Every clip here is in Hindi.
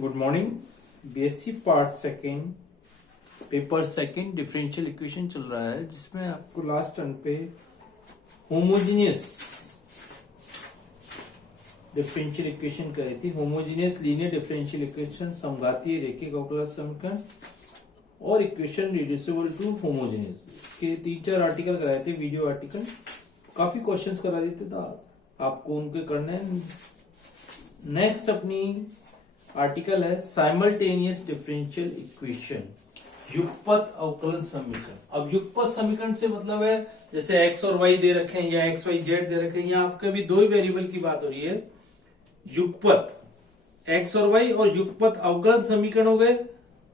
Good morning. BSc part second paper second differential equation चल रहा है, जिसमें आपको लास्ट टर्न पे होमोजीनियस डिफरेंशियल इक्वेशन करी थी। होमोजीनियस लीनियर डिफरेंशियल इक्वेशन, समघातीय रेखीय अवकलज समीकरण और इक्वेशन रिड्यूसिबल टू होमोजीनियस। इसके 3-4 आर्टिकल कराए थे, वीडियो आर्टिकल। काफी क्वेश्चंस करा देते थे, आपको उनके करने। नेक्स्ट अपनी आर्टिकल है साइमल्टेनियस डिफरेंशियल इक्वेशन, युगपत अवकलन समीकरण। अब युगपत समीकरण से मतलब है जैसे एक्स और वाई दे रखे हैं या एक्स वाई जेड दे रखे हैं, या आपके भी दो ही वेरिएबल की बात हो रही है। युगपत एक्स और वाई और युगपत अवकलन समीकरण हो गए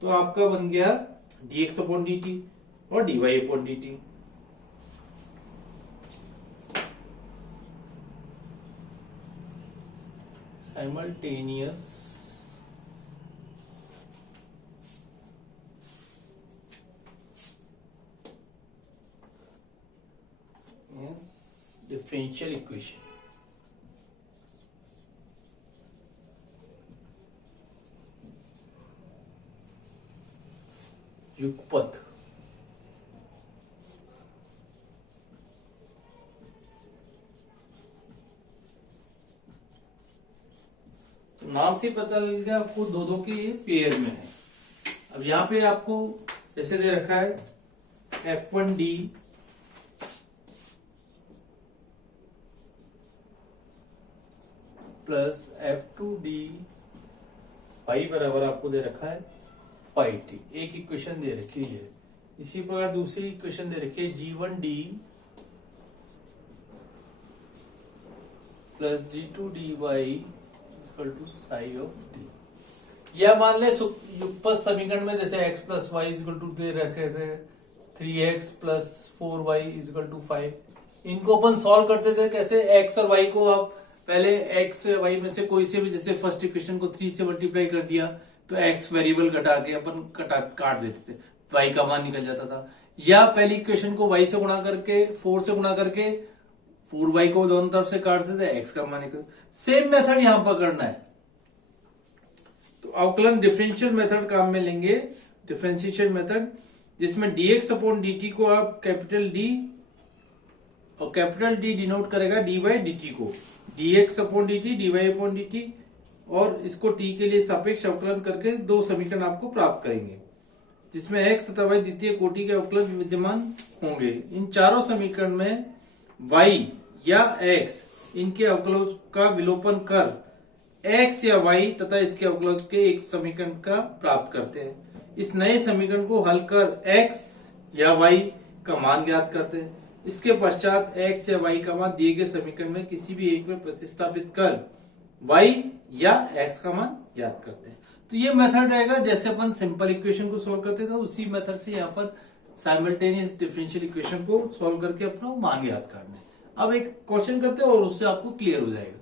तो आपका बन गया dx अपॉन dt और dy upon dt। Simultaneous differential equation. युगपत नाम से पता लग गया आपको, दो दो के पेयर में है। अब यहां पे आपको जैसे दे रखा है F1D प्लस F2D पाई बराबर आपको दे रखा है पाई टी। एक इक्वेशन दे रखी है। इसी प्रकार दूसरी इक्वेशन दे रखी है G1D plus G2dy equal to psi of D. या मान ले युगपत समीकरण में जैसे x plus y equal to दे रखे थे 3x plus 4y equal to 5। इनको अपन सॉल्व करते थे कैसे? x और y को आप पहले x y में से कोई से भी, जैसे फर्स्ट इक्वेशन को 3 से मल्टीप्लाई कर दिया तो x वेरिएबल घटा के अपन काट देते थे, y का मान निकल जाता था। या पहली इक्वेशन को y से गुणा करके 4 से गुणा करके 4y को दोनों तरफ से काट देते, x का मान निकल। सेम मेथड यहां पर करना है। तो अवकलन डिफरेंशियल मेथड काम में लेंगे, डिफरेंशिएशन मेथड, जिसमें dx अपॉन dt को आप कैपिटल D और कैपिटल D डिनोट करेगा dy dt को, dx upon dt dy upon dt, और इसको t के लिए सापेक्ष अवकलन करके दो समीकरण आपको प्राप्त करेंगे, जिसमें x तथा y द्वितीय कोटि के अवकलज विद्यमान होंगे। इन चारों समीकरण में y या x इनके अवकलज का विलोपन कर x या y तथा इसके अवकलज के एक समीकरण का प्राप्त करते हैं। इस नए समीकरण को हल कर x या y का मान ज्ञात करते हैं। इसके पश्चात x या y का मान दिए गए समीकरण में किसी भी एक में प्रतिस्थापित कर y या x का मान ज्ञात करते हैं। तो ये मेथड रहेगा जैसे अपन सिंपल इक्वेशन को सॉल्व करते थे, उसी मेथड से यहाँ पर साइमल्टेनियस डिफरेंशियल इक्वेशन को सॉल्व करके अपना मान ज्ञात करना है। अब एक क्वेश्चन करते हैं और उससे आपको क्लियर हो जाएगा।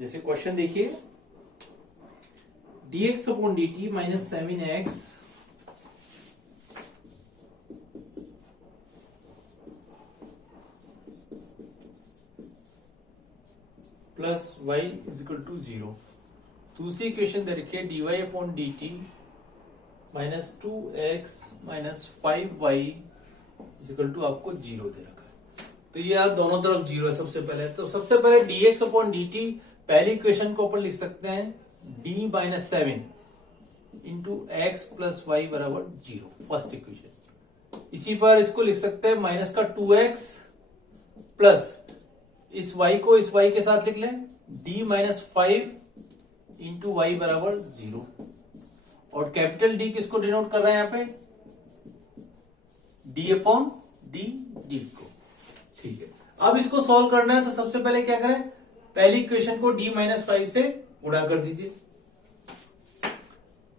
जैसे क्वेश्चन देखिए, dx upon dt minus 7x plus y equal to 0। दूसरी इक्वेशन दे रखी है dy upon dt minus 2x minus 5y equal to आपको 0 दे रखा है। तो ये आप दोनों तरफ 0 है। सबसे पहले dx अपॉन dt, पहली इक्वेशन को अपन लिख सकते हैं d minus 7 into x plus y बराबर 0, फर्स्ट इक्वेशन। इसी पर इसको लिख सकते हैं माइनस का 2x प्लस इस y को इस y के साथ लिख लें d माइनस 5 इंटू वाई बराबर 0, और कैपिटल D किसको डिनोट कर रहे हैं यहाँ पे? d अपॉन डी को। ठीक है, अब इसको सॉल्व करना है तो सबसे पहले क्या करें? पहली इक्वेशन को d माइनस 5 से गुणा कर दीजिए।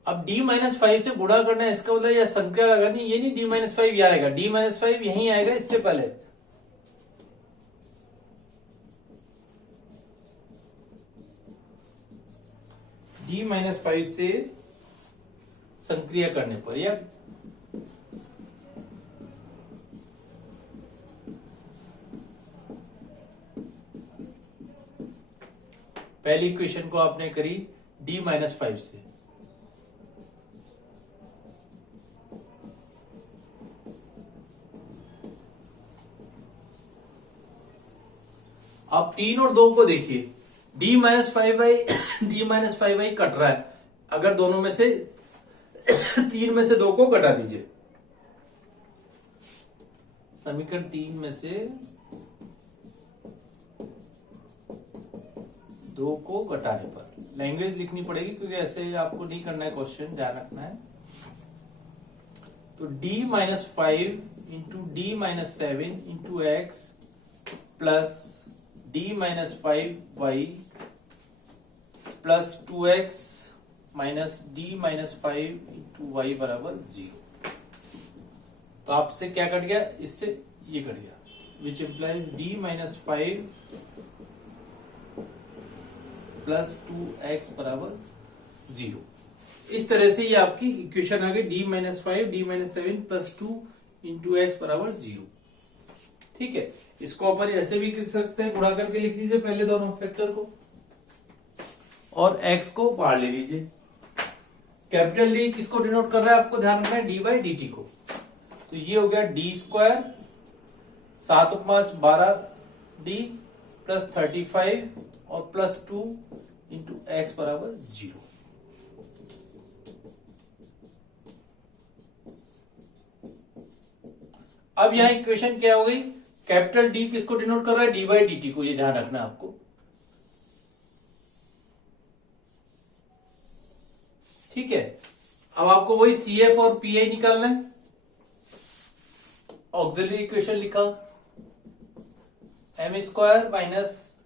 अब d माइनस 5 से गुणा करना है, इसका मतलब यह संख्या लगानी, ये नहीं d माइनस 5 यहां आएगा, d माइनस 5 यहीं आएगा इससे पहले। d माइनस 5 से संक्रिय करने पर, या पहली इक्वेशन को आपने करी D-5 से, अब 3 और 2 को देखिए, D-5 कट रहा है, अगर दोनों में से 3 में से 2 को घटा दीजिए, समीकरण 3 में से 2 को घटाने पर, लैंग्वेज लिखनी पड़ेगी क्योंकि ऐसे आपको नहीं करना है क्वेश्चन, ध्यान रखना है। तो D-5 into D-7 into x plus D-5y plus 2x minus D-5 into y बराबर 0। तो आपसे क्या कट गया, इससे ये कट गया, which implies D-5 plus 2x बराबर 0। इस तरह से ये आपकी इक्वेशन आ गई D-5 D-7 plus 2 into x बराबर 0। ठीक है, इसको अपन ऐसे भी लिख सकते हैं, गुणा करके लिख लीजिए पहले दोनों फैक्टर को, और x को बाहर ले लीजिए। कैपिटल D किसको डिनोट कर रहा है, आपको ध्यान रखना है d/dt को। तो ये हो गया d² 7 और 5 12D प्लस 35 और प्लस 2 इंटू एक्स बराबर 0। अब यहां इक्वेशन क्या हो गई, कैपिटल D किसको डिनोट कर रहा है, d/dt को, ये ध्यान रखना आपको। ठीक है, अब आपको वही CF और PI निकालना है। ऑक्सिलरी इक्वेशन लिखा, m² minus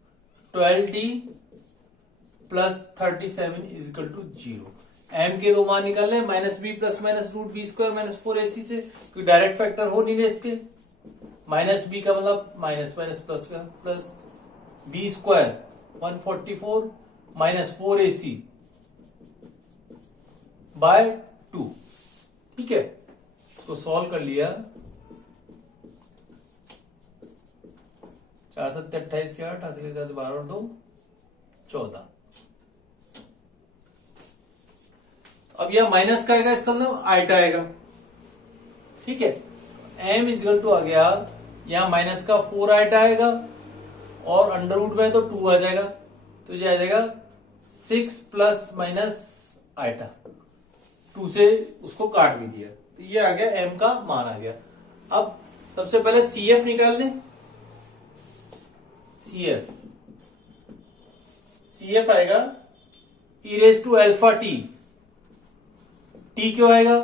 12D plus 37 is equal to 0। m के दो मान निकालने हैं, -b plus minus root b² minus 4ac से, क्योंकि डायरेक्ट फैक्टर हो नहीं रहे इसके। माइनस b का मतलब माइनस माइनस प्लस का, plus b² 144 minus 4ac by 2। ठीक है, इसको सॉल्व कर लिया, 4 7 28 के 8 88 के 7 12 और 2 14। अब यह माइनस का आएगा, इसका मतलब आइटा आएगा। ठीक है, m इजल टू आ गया, यहां माइनस का 4 आइटा आएगा और अंडर रूट में तो 2 आ जाएगा, तो ये आ जाएगा 6 प्लस माइनस आइटा, 2 से उसको काट भी दिया, तो ये आ गया m का मान आ गया। अब सबसे पहले CF निकाल लें, CF आएगा e⁴ t क्यों आएगा,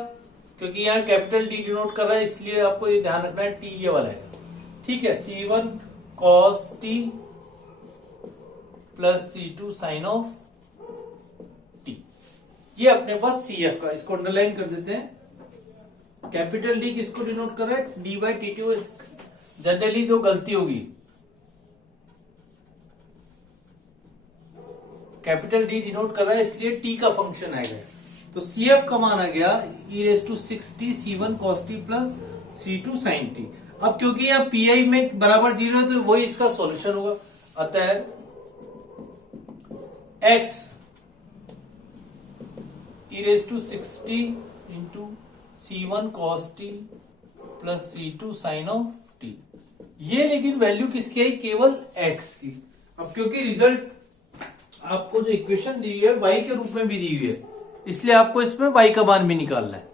क्योंकि यहां कैपिटल D डिनोट कर रहा है, इसलिए आपको ये ध्यान रखना है, t ये वाला आएगा। ठीक है, C1 cos t plus C2 sine of t, ये अपने पास CF का, इसको अंडरलाइन कर देते हैं। कैपिटल D किसको डिनोट कर रहा है, d/dt। जनरली जो गलती होगी, कैपिटल D डिनोट कर रहा है इसलिए t का फंक्शन आएगा, तो CF का मान आ गया e⁻⁶t C1 cos t plus C2 sin t। अब क्योंकि यह PI में बराबर 0 है, तो वही इसका सॉल्यूशन होगा। अतः x e⁻⁶t into C1 cos t plus C2 sin of t, ये लेकिन वैल्यू किसकी आई, केवल x की। अब क्योंकि रिजल्ट आपको जो इक्वेशन दी हुई है y के रूप में भी दी हुई है, इसलिए आपको इसमें y का मान भी निकालना है।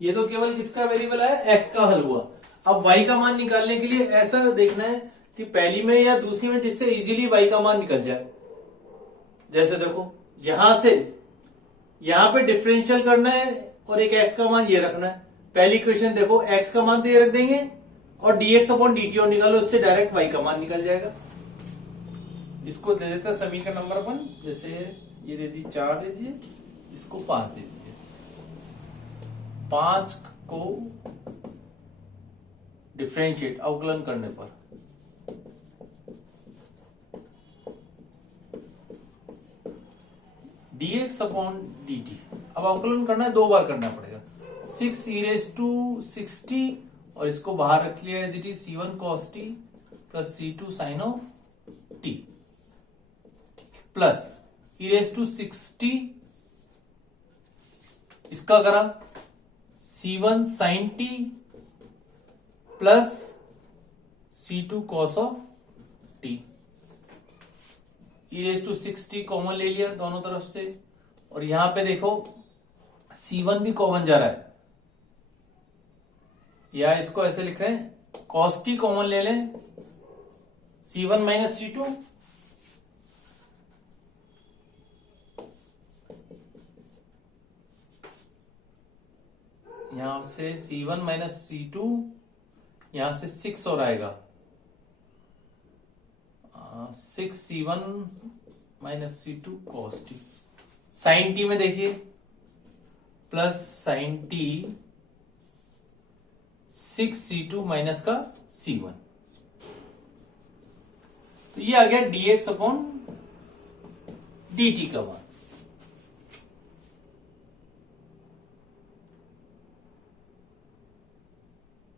ये तो केवल किसका वेरिएबल है, x का हल हुआ। अब y का मान निकालने के लिए ऐसा देखना है कि पहली में या दूसरी में, जिससे इजीली y का मान निकल जाए। जैसे देखो, यहां से यहां पे डिफरेंशियल करना है और एक x का मान ये रखना है। पहली इक्वेशन देखो, x का मान तो ये रख देंगे और dx/dt और निकालो, इससे डायरेक्ट y का मान निकल जाएगा। इसको दे देता समीकरण नंबर 1, जैसे ये दे दी 4 दे दीजिए, इसको 5 दे दीजिए। 5 को डिफरेंशिएट अवकलन करने पर dx/dt अब अवकलन करना है, 2 बार करना पड़ेगा। 6 e रेज टू 60 और इसको बाहर रख लिया as it is, C1 cos t plus C2 sin of t plus e raise to 60 इसका करा C1 sin t plus C2 cos of t। e raise to 60 common ले लिया दोनों तरफ से, और यहां पे देखो C1 भी कॉमन जा रहा है, या इसको ऐसे लिख रहे हैं cos t कॉमन ले लें, C1 माइनस C2 यहां से C1 माइनस C2, यहां से 6 और आएगा 6C1 minus C2 cos t। Sine t में देखिए plus sine t 6C2 minus का C1, तो ये आ गया dx अपॉन dt का मान।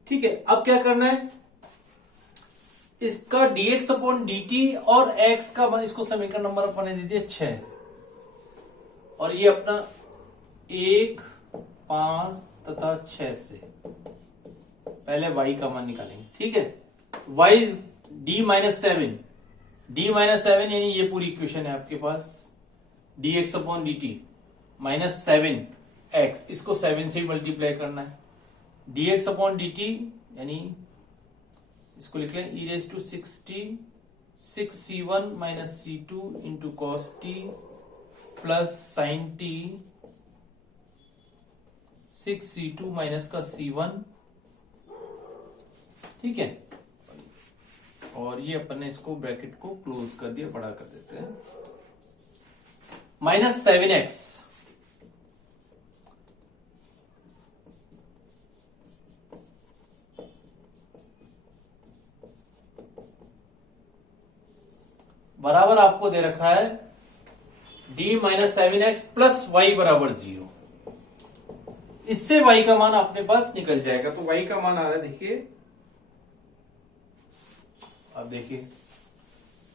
ठीक है, अब क्या करना है, इसका dx अपॉन dt और x का मान, इसको समीकरण नंबर अपने दे दिए 6, और ये अपना 1, 5 तथा 6 से पहले y का मान निकालेंगे। ठीक है, y is d minus 7, d minus 7 यानी ये पूरी इक्वेशन है आपके पास, dx upon dt minus 7x, इसको 7 से मल्टीप्लाई करना है, dx अपॉन dt यानी इसको लिख लें e raise to 60 6C1 minus C2 into cos t plus sine t 6C2 minus का C1। ठीक है, और ये अपन ने इसको ब्रैकेट को क्लोज कर दिया, बड़ा कर देते हैं, माइनस 7x बराबर आपको दे रखा है d minus 7x plus y बराबर 0। इससे y का मान अपने पास निकल जाएगा, तो y का मान आ रहा है, देखिए अब देखिए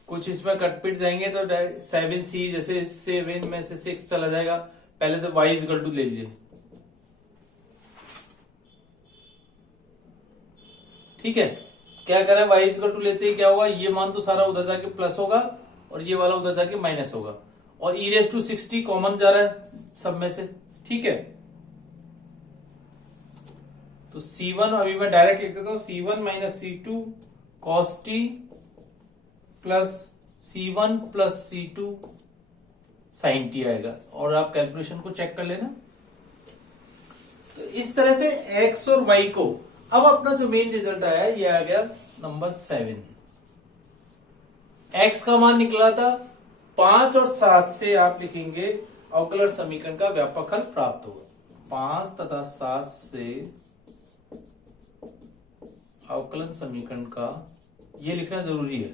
कुछ इसमें कटपिट जाएंगे तो 7c, जैसे 7 में से 6 चला जाएगा, पहले तो y इज इक्वल टू ले लीजिए। ठीक है, क्या करें, y इज इक्वल टू लेते ही क्या होगा, ये मान तो सारा उधर जाके प्लस होगा और ये वाला उधर जाके माइनस होगा, और e रेज टू 60 कॉमन जा रहा है सब में से। ठीक है, तो C1 अभी मैं डायरेक्ट लिख देता हूं, C1 minus C2 cos t plus C1 plus C2 sin t आएगा, और आप कैलकुलेशन को चेक कर लेना। तो इस तरह से x और y को, अब अपना जो मेन रिजल्ट आया ये आ गया नंबर 7। x का मान निकला था 5 और 7 से आप लिखेंगे अवकलन समीकरण का व्यापक हल प्राप्त होगा। 5 तथा 7 से अवकलन समीकरण का ये लिखना जरूरी है,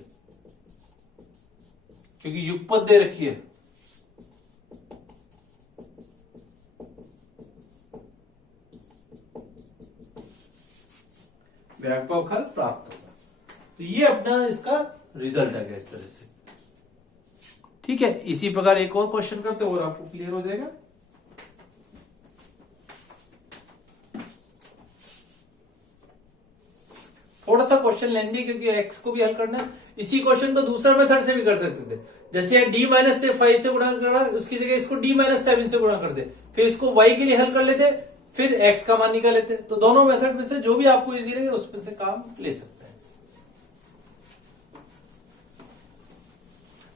क्योंकि युगपद दे रखी है। व्यापक हल प्राप्त होगा, तो ये अपना इसका रिजल्ट आ गया इस तरह से। ठीक है, इसी प्रकार एक और क्वेश्चन करते और आपको क्लियर हो जाएगा। थोड़ा सा क्वेश्चन लेंगे क्योंकि x को भी हल करना है। इसी क्वेश्चन को दूसरा मेथड से भी कर सकते थे, जैसे d माइनस से 5 से गुणा करा, उसकी जगह इसको d माइनस 7 से गुणा कर दे, फिर इसको y के लिए हल कर लेते, फिर x का मान निकाल लेते। तो दोनों मेथड में से जो भी आपको इजी लगे उसमें से काम ले सकते हैं।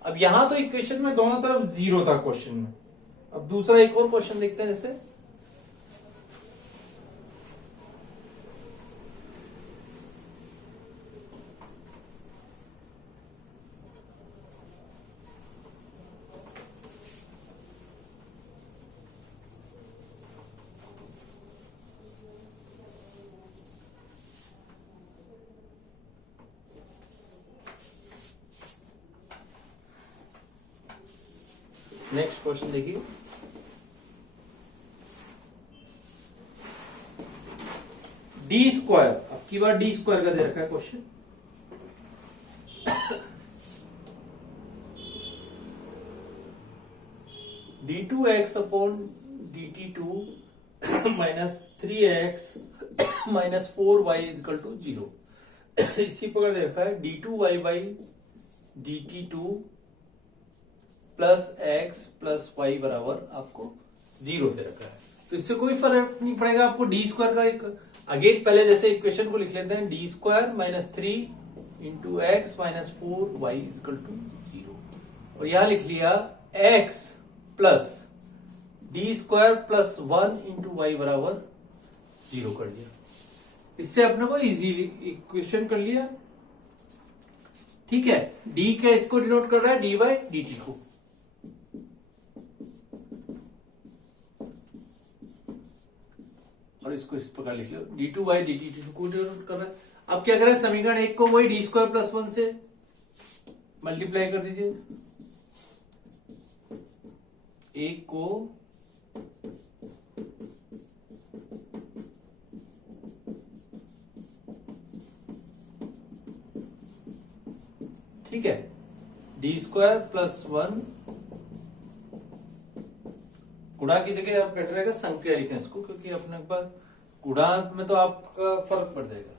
अब यहां तो इक्वेशन में दोनों तरफ 0 था क्वेश्चन में। अब दूसरा एक और क्वेश्चन देखते हैं, जैसे नेक्स्ट क्वेश्चन देखिए, डी स्क्वायर, अब की बार डी स्क्वायर का दे रखा है question. d2x upon dt2 minus 3x minus 4y equal to 0। इसी प्रकार दे रखा है d2y by dt2 plus x plus y बराबर आपको 0 दे रखा है। तो इससे कोई फर्क नहीं पड़ेगा आपको। डी स्क्वायर का एक अगेन पहले जैसे इक्वेशन को लिख लेते हैं, D square minus 3 into x minus 4y equal to 0, और यहां लिख लिया x plus D square plus 1 into y बराबर 0 कर दिया। इससे अपने को इजीली इक्वेशन कर लिया। ठीक है, डी का इसको डिनोट कर रहा है डी बाई डी टी को, और इसको इस प्रकार लिख लो d two by d t को डिनोट कर रहा है। अब क्या करें, समीकरण एक को वही डी स्क्वायर प्लस 1 से मल्टीप्लाई कर दीजिए। एक को ठीक है, डी स्क्वायर प्लस 1 गुणा की जगह आप बेटर रहेगा संक्रिया लिखें इसको, क्योंकि अपने पास गुणा में तो आपका फर्क पड़ जाएगा।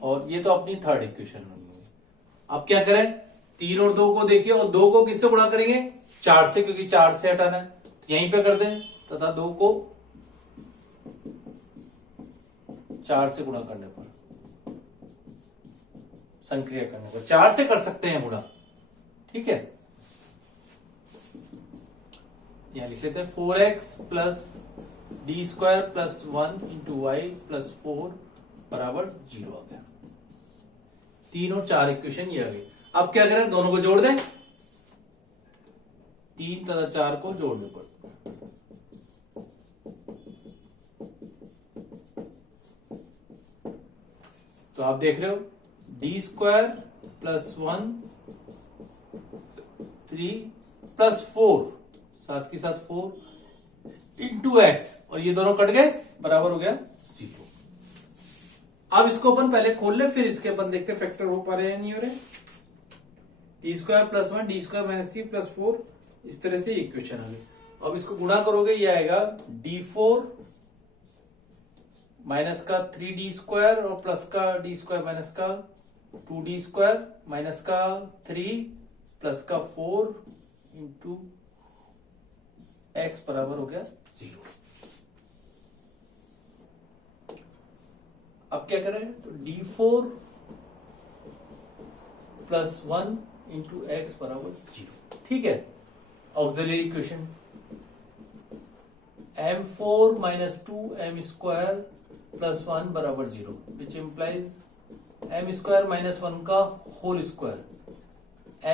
और ये तो अपनी थर्ड इक्वेशन होगी। अब क्या करें, 3 और 2 को देखिए, और 2 को किससे गुणा करेंगे, 4 से, क्योंकि 4 से हटाना है तो यहीं पे कर दें, तथा 2 को 4 से गुणा करने पर, संक्रिया करने पर 4 से कर सकते हैं गुणा। ठीक है, यहां लिख लेते हैं 4x plus D square plus 1 into y plus 4 बराबर 0 आ गया। 3 और 4 इक्वेशन ये आ गई। अब क्या करें, दोनों को जोड़ दें, 3 तथा 4 को जोड़ने पर तो आप देख रहे हो डी स्क्वायर प्लस 1 3 प्लस 4 साथ के साथ 4 इंटू एक्स, और ये दोनों कट गए, बराबर हो गया 0। अब इसको अपन पहले खोल ले, फिर इसके अपन देखते फैक्टर हो पा रहे हैं नहीं हो रहे। D square plus 1 D square minus 3 plus 4, इस तरह से इक्वेशन आ गई। अब इसको गुणा करोगे, ये आएगा d4 माइनस का 3d स्क्वायर और प्लस का डी स्क्वायर माइनस का 2d स्क्वायर माइनस का 3 प्लस का 4 इंटू एक्स बराबर हो गया 0। अब क्या करें, तो d4 प्लस 1 इंटू एक्स बराबर 0। ठीक है, auxiliary equation m4 minus 2 m square plus 1 बराबर 0, which implies m square minus 1 का होल स्क्वायर।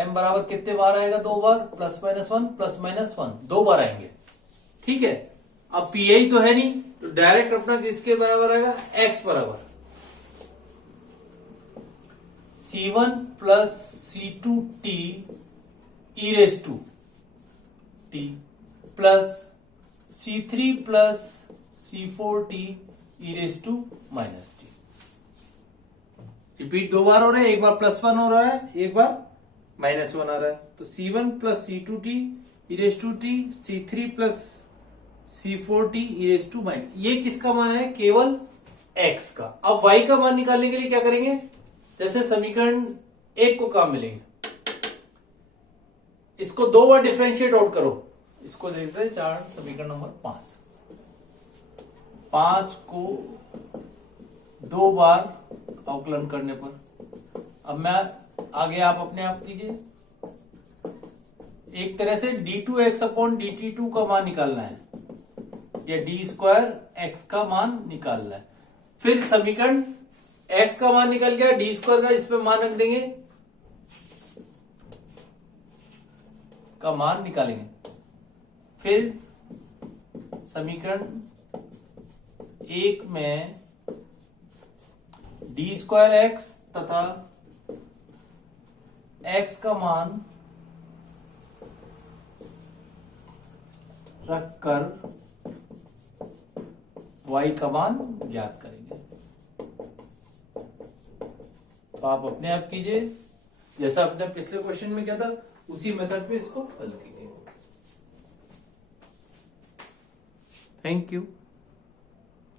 m बराबर कितने बार आएगा, 2 बार, प्लस माइनस 1 2 बार आएंगे। ठीक है, अब पीआई तो है नहीं, तो डायरेक्ट अपना किसके बराबर आएगा, x बराबर c1 plus c2t e raise to t plus c3 plus c4t e raise to minus t. Repeat 2 बार हो रहे हैं, एक बार प्लस 1 हो रहा है, एक बार माइनस 1 आ रहा है। तो c1 plus c2t e raise to t, c3 plus c4t e raise to minus, ये किसका मान है, केवल x का। अब y का मान निकालने के लिए क्या करेंगे, जैसे समीकरण 1 को काम मिलेंगे, इसको 2 बार डिफरेंशिएट आउट करो। इसको देखते हैं चार्ट समीकरण नंबर 5 को 2 बार अवकलन करने पर। अब मैं आगे आप अपने आप कीजिए। एक तरह से d2x अपॉन dt2 का मान निकालना है, या डी स्क्वायर एक्स का मान निकालना है। फिर समीकरण x का मान निकल गया, डी स्क्वायर का इस पे मान रख देंगे, का मान निकालेंगे। फिर समीकरण 1 में डी स्क्वायर एक्स तथा एक्स का मान रखकर वाई का मान ज्ञात करेंगे। तो आप अपने आप कीजिए, जैसा आपने पिछले क्वेश्चन में किया था उसी मेथड पे इसको हल कीजिए। Thank you.